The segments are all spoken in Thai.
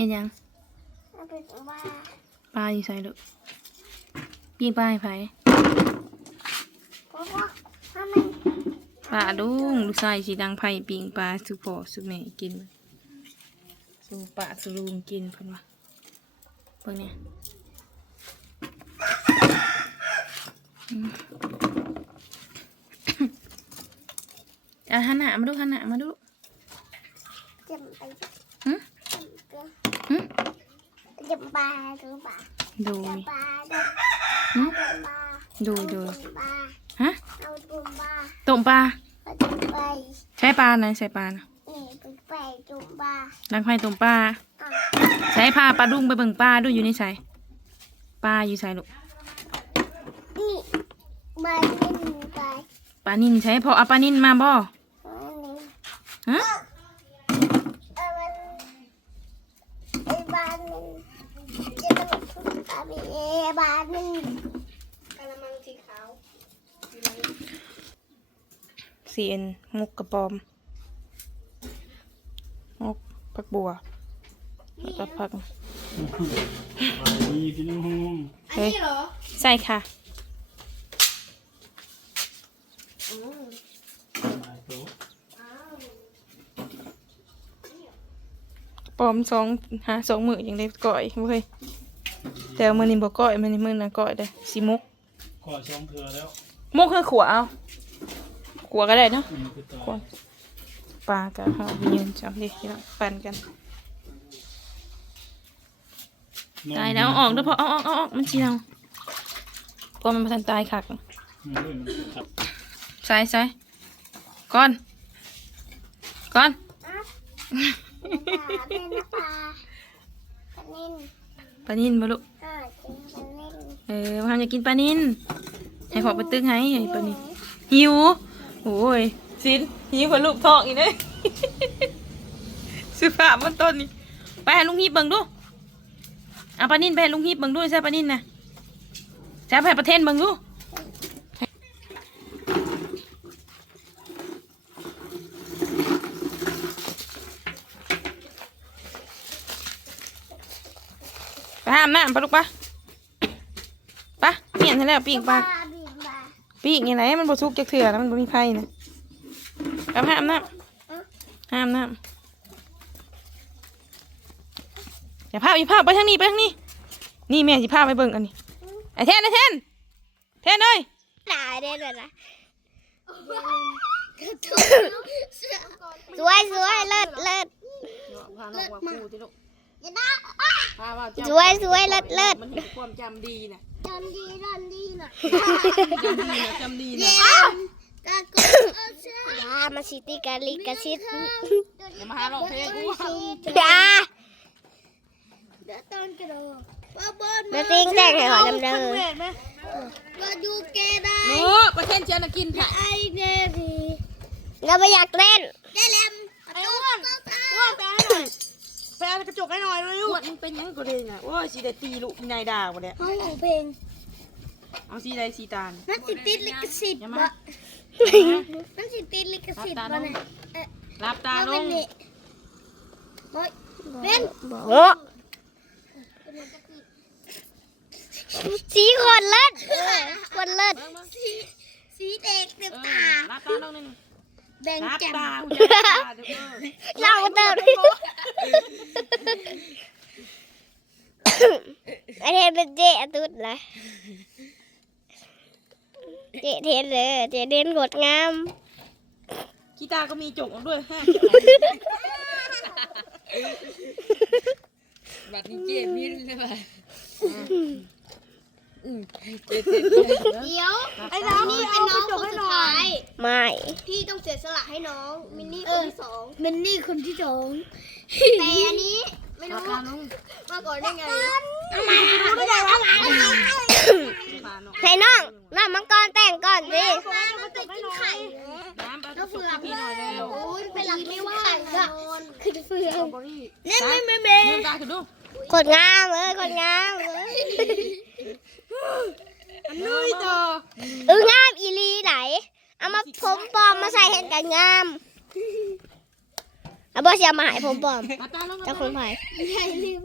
เห็นยังปว่าปลาอยู่ใส่ลูกปีปลาให้ไผ่ปลาดุงลูกชายสีดังไผ่ปิงปลาสุพอสุแม่กินสูปลาสุลุงกินเพิ่นว่าเพิ่นเนี่ยอะหันหน้ามาดูหันหน้ามาดูจะไป จะปลาหรือปลาโดจะยปลาจะหึปลาโดยโดยปลาฮะเอาตัวปลาต้มปลาไปไปใช้ปลาไหนใส่ปลานะนี่ไปไปตัวปลาดังไผ่ต้มปลาอะใช้พาปลาดุงไปเบิ่งปลาดูอยู่ในใส่ปลาอยู่ใส่ลูกนี่ปลาเล่นไปปลานินใช้พอเอาปลานินมาบ่อันนี้ฮะ เอามันไอ้บ้านนึงจะ ต้องทุบปลาไปเอ้บ้านนึงกระมังสีขาวซีเอ็นมุกกระปอมมุกผักบัวแล้วก็ผักสวัสดีพี่น้องเฮ้ยใส่ค่ะมาโต๊ะปอมสองหาสองมือยังได้ก่อยเว้ย แต่มือนี้บ่ก่อยมือนี้มือน่ะก่อยเด้อสิมุกขอช่องเธอแล้วมุกคือขัวเอาขัวก็ได้เนาะนี่คือต่อขัวปลากับข้าวมียืนจับดิพี่น้องปั่นกันตายแล้วเอาออกเด้อพอเอาออกเอาออกมันเชียวกลัวมันมาทันตายคักมันด้วยมันครับใส่ใส่ก่อนก่อนปลาเป็นปลาปลานิ่น ปลานินบ่ลูกอ่ากินปลานิ่นเออมาทำอยากกินปลานินให้ขอไปตึกให้ให้ปลานินหิวโอ้ยสินหิวกว่าลูกทองอีกเลยสุภาพมันต้นนี่ไปให้ลุงฮีบเบิ่งดูเอาปลานินไปให้ลุงฮีบเบิ่งดูใช่ปลานินนะใช่ไปประเทศเบิ่งดู ไปห้ามน้ำปลาลูกปะปะเปลี่ยนให้แล้วปีกปลาบินปลาปีกยังไงมันบ่สุกจักเถื่อแล้วมันบ่มีไผ่นะไปห้ามน้ำห้ามน้ำอย่าพาอย่าพาไปทางนี้ไปทางนี้ นี่แม่สิพาไปเบิ่งอันนี้ไอ้แทนไอ้แทนแทนเอ้ยตายได้เลยนะสวยสวยเลิศเลิศพาน้องว่ากู จิลูกอย่าด่าพาว่าสวยสวยเลิศเลิศ มันมีความจำดีนะจำดีจำดีหน่อยจำดีนะจำดีนะ กะกยามาสิติกาลิกาซิตอย่ามาหาลองเพลงกูยามาติ้งแต่งให้หอลำเด้อมาดูแกได้หนูประเทศเชียนะกินค่ะไอเนรีเราไม่อยากเล่นได้แล้วไอ้อ้วนอ้วนไปให้หน่อย ไปเอากระจกให้หน่อยเลยลูกมันเป็นยังกูเลยเนี่ยโอ้ยสีได้ตีลูกนายด่าบ่เนี่ยห้องเพลงเอาสีใดสีตาลนั่นสิติดลิขสิทธิ์อย่ามาบะนั่นสิติดลิขสิทธิ์บะเนี่ยเอ๊ะรับตาลงนี่บอยเป็นสีคนเลิศคนเลิศสีแดงเต็มตารับตาลงนึงแดงแจ่มตาคุณจะรับตาเด้อเราเติม ไอเทนเป็นเจอตุดเลยเจเทนเลยเจเทนงดงามกีตาร์ก็มีจกออกด้วยฮะบัดนี้เจมินเลยว่ะ เดี๋ยวไอ้น้องนี่เป็นน้องคนสุดท้ายไม่พี่ต้องเสียสละให้น้องมินนี่คนที่สองมินนี่คนที่สองแต่อันนี้ไม่รู้มาก่อนได้ไงอะไรไม่ได้ว่าให้น้องน้องมังกรแต่งก่อนสิเขาจะกินไข่น้ำเอากระจกให้พี่หน่อยเร็วโอ้ยเป็นหลักไม่ว่าอะคือเฟืองนี่ไม่ไม่เบนตาขึ้นดูคนงามเอ้ยคนงามเอ้ย นุ้ยต่อเอองามอีลีไหนเอามาผมปลอมมาใส่เห็นกันงามเอาบอสเอามาให้ผมปลอมมาตาลงเจ้าคนไผ่ใช่ลืม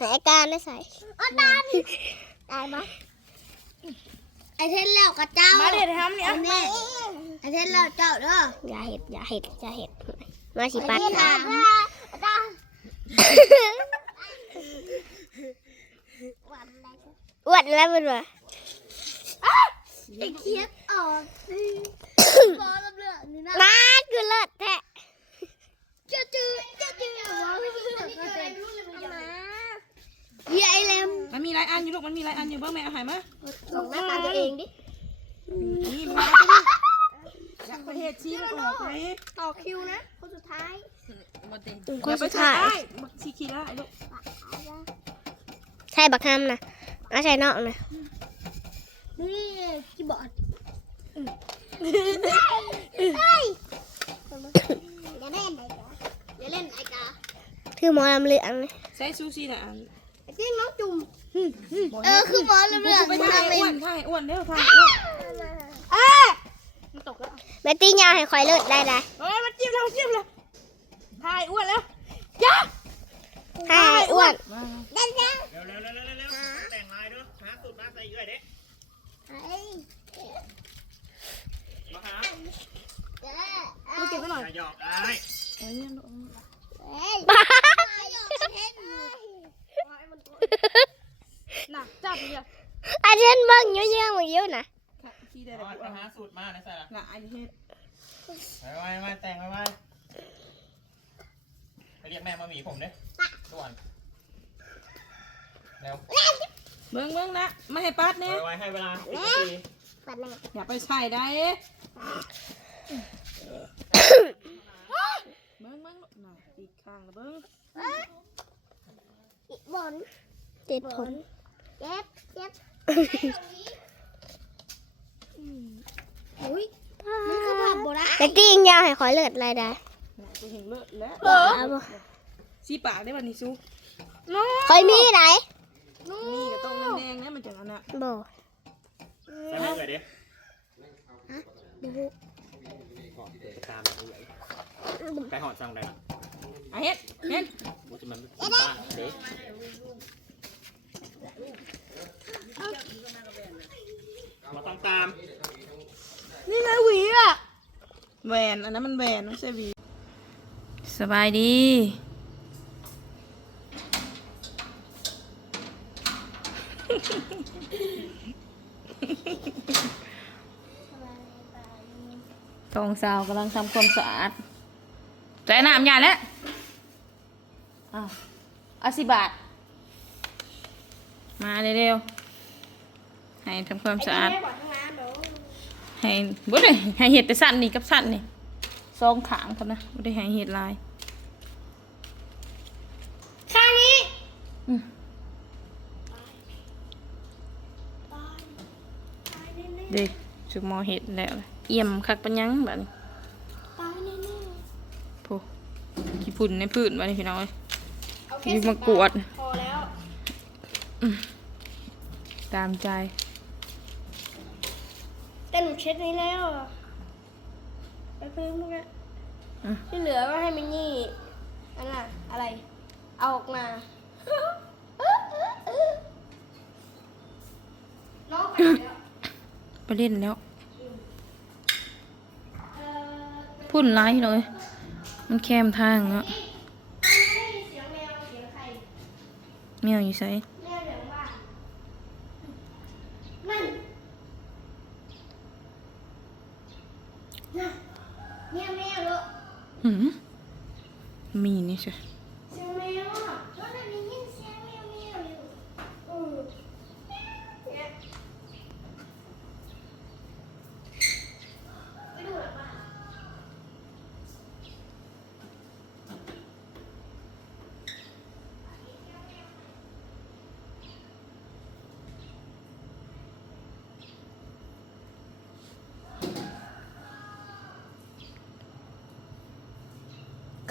หายการได้ใส่อ๋อตาดิตายไหมไอเทนแล้วกับเจ้ามาเด็ดทำนี่อะแม่ไอเทนแล้วเจ้าเด้ออย่าเห็ดอย่าเห็ดอย่าเห็ดมาสิปัดตาม อ้วนแล้วเป็นวะไอเคียดออกบอลเลือนี่นะมาคือเลิศแท้จะจืดจะจืดว้าวไม่เลือดก็เต็มมาเยี่ยไอเลมมันมีหลายอันอยู่ลูกมันมีหลายอันอยู่เบิ้งแม่เอาใหายมาส่งหน้าตาตัวเองดินี่มาอยากไปเฮ็ดชี้มันออกไหมต่อคิวนะคนสุดท้ายอย่าไปถ่ายบักชีคีได้ลูกใช่บักฮัมนะ อาใช่นอกนะนี่คีย์บอร์ดอย่าเล่นไหนกะอย่าเล่นไหนกะคือหมอลำเลืองนะใส่ซูชิน่ะอันที่น้องจุ่มเออคือหมอลำเลืองไปถ่ายอ้วนถ่ายอ้วนเร็วถ่ายอ้วนมันตกแล้วแม่ตีนยาวให้คอยเลิศได้ได้เฮ้ยมันจิ้มแล้วจิ้มแล้วถ่ายอ้วนแล้วย่าให้อ้วนมาได้ยังเร็วเร็วเร็วเร็วเร็วแต่งลายด้วยหาสูตรมาใส่เกลือเด็ก มาหาดูเก็บไว้หน่อยหยอกได้เอาเนี่ยลูกบ้าหน่ะจับเนี่ยอาเช่นเบิ้งเยอะๆมึงเยอะนะค่ะชี้ได้มาแล้วหาสูตรมาในใส่ละน่ะอันนี้เฮ็ดไว้ไว้แต่งไว้ไว้ไปเรียกแม่มาหมีผมเด้ด่วนเร็ว เบิ้งเบิ้งนะไม่ให้ปัดเนี่ยไว้ให้เวลาสิบนาทีปัดแม่อย่าไปใส่ได้เบิ้งเบิ้งลูกน่ะอีกข้างละเบิ้งบอลติดผลเจ็บเจ็บอุ้ยมันคือผักโบราณแต่ตีนยาวให้คอยเลิศอะไรได้น่ะกูเห็นเลอะแล้วเอาบ่สีปากได้บัดนี้ซูคอยมีไหน นี่ก็ต้องแดงๆนะมันจังอันน่ะบ่ใส่แม่เกลือเด้ดูก่อนเดี๋ยวตามมาเอื่อยไก่หอดสั่งได้อะเฮ็ดเฮ็ดกูจะมันเป็นบ้านเด็กมาต้องตามนี่ไงหวีอะแหวนอันนั้นมันแหวนไม่ใช่หวีสบายดี ทองสาวกำลังทำความสะอาดใจน้ำยาแล้วอ้าวเอาสิบาท มาเร็วๆ ให้ทำความสะอาด ให้บ่ได้ให้เห็ดแต่สั้นนี่กับสั้นนี่สองขางพอนะบ่ได้ให้เห็ดลายข้างนี้ อืม เด็กจุกหมอเห็ดแล้วล่ะเอี่ยมคักปัญญังบัดนี้ตายแน่โพขี้ฝุ่นในพื้นบัดนี้พี่น้องเอ้ยๆเอาแค่อยู่สิมาบกวด พอแล้วตามใจ แต่หนูเช็ดนี้แล้วอะไปเพิ่มพวกนี้อะ ที่เหลือก็ให้มินนี่อันน่ะอะไร เอาออกมา น้องไปไหนแล้ว ไปเล่นแล้ว พุ่นร้ายเลย มันแคมทางเนาะเสียงแมวเสียงใครแมวอยู่ไส แมวเสียงบ้านนั่นนั่นแมวแมวเลย หืมมีนี่ใช่ เสียงแมวอะก็ได้ยินเสียงแมวแมวอยู่อืมเนี่ยไปดูหลังบ้าน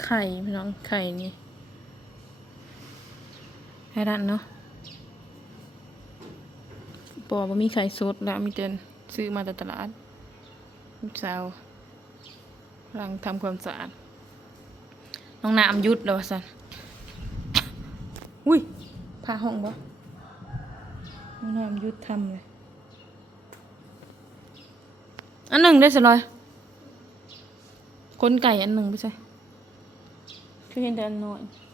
ไข่พี่น้องไข่นี่ให้ดันเนาะปอบ่มีไข่สดแล้วมีแต่ซื้อมาจากตลาดลูกสาวกำลังทำความสะอาดน้องน้ำหยุดแล้วว่าสันอุ้ยพาห้องบ่น้องน้ำหยุดทำเลยอันหนึ่งได้สิลอยคนไก่อันหนึ่งไปใช่ คือเ